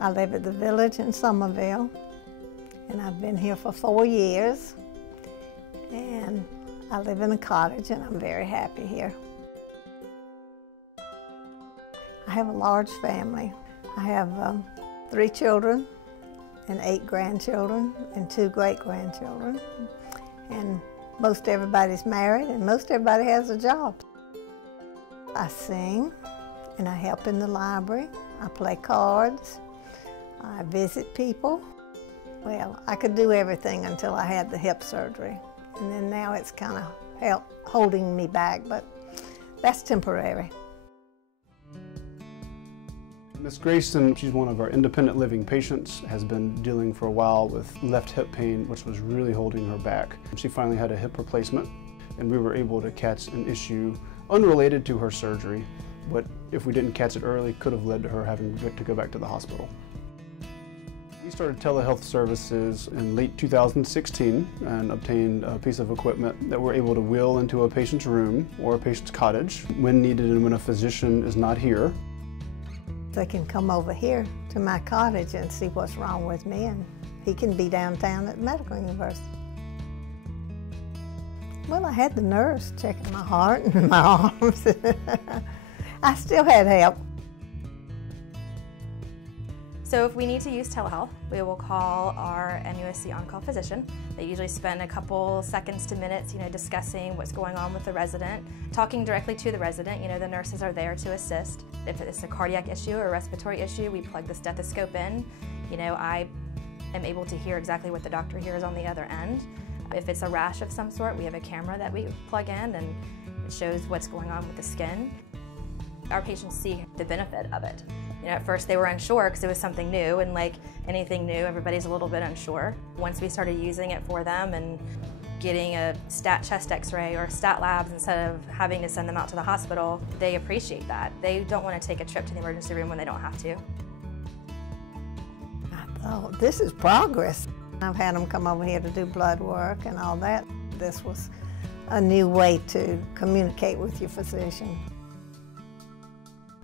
I live at the village in Summerville, and I've been here for 4 years. And I live in a cottage, and I'm very happy here. I have a large family. I have 3 children and 8 grandchildren and 2 great-grandchildren. And most everybody's married, and most everybody has a job. I sing, and I help in the library. I play cards. I visit people. Well, I could do everything until I had the hip surgery. And then now it's kind of holding me back, but that's temporary. Miss Grayson, she's one of our independent living patients, has been dealing for a while with left hip pain, which was really holding her back. She finally had a hip replacement, and we were able to catch an issue unrelated to her surgery, but if we didn't catch it early, could have led to her having to go back to the hospital. We started telehealth services in late 2016 and obtained a piece of equipment that we're able to wheel into a patient's room or a patient's cottage when needed and when a physician is not here. They can come over here to my cottage and see what's wrong with me, and he can be downtown at Medical University. Well, I had the nurse checking my heart and my arms. I still had help. So if we need to use telehealth, we will call our NUSC on-call physician. They usually spend a couple seconds to minutes, discussing what's going on with the resident, talking directly to the resident. The nurses are there to assist. If it's a cardiac issue or a respiratory issue, we plug the stethoscope in. I am able to hear exactly what the doctor hears on the other end. If it's a rash of some sort, we have a camera that we plug in, and it shows what's going on with the skin. Our patients see the benefit of it. At first they were unsure because it was something new, and like anything new, everybody's a little bit unsure. Once we started using it for them and getting a stat chest x-ray or stat labs instead of having to send them out to the hospital, they appreciate that. They don't want to take a trip to the emergency room when they don't have to. I thought, this is progress. I've had them come over here to do blood work and all that. This was a new way to communicate with your physician.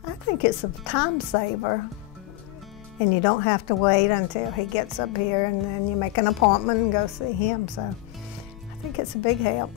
I think it's a time saver, and you don't have to wait until he gets up here and then you make an appointment and go see him. So I think it's a big help.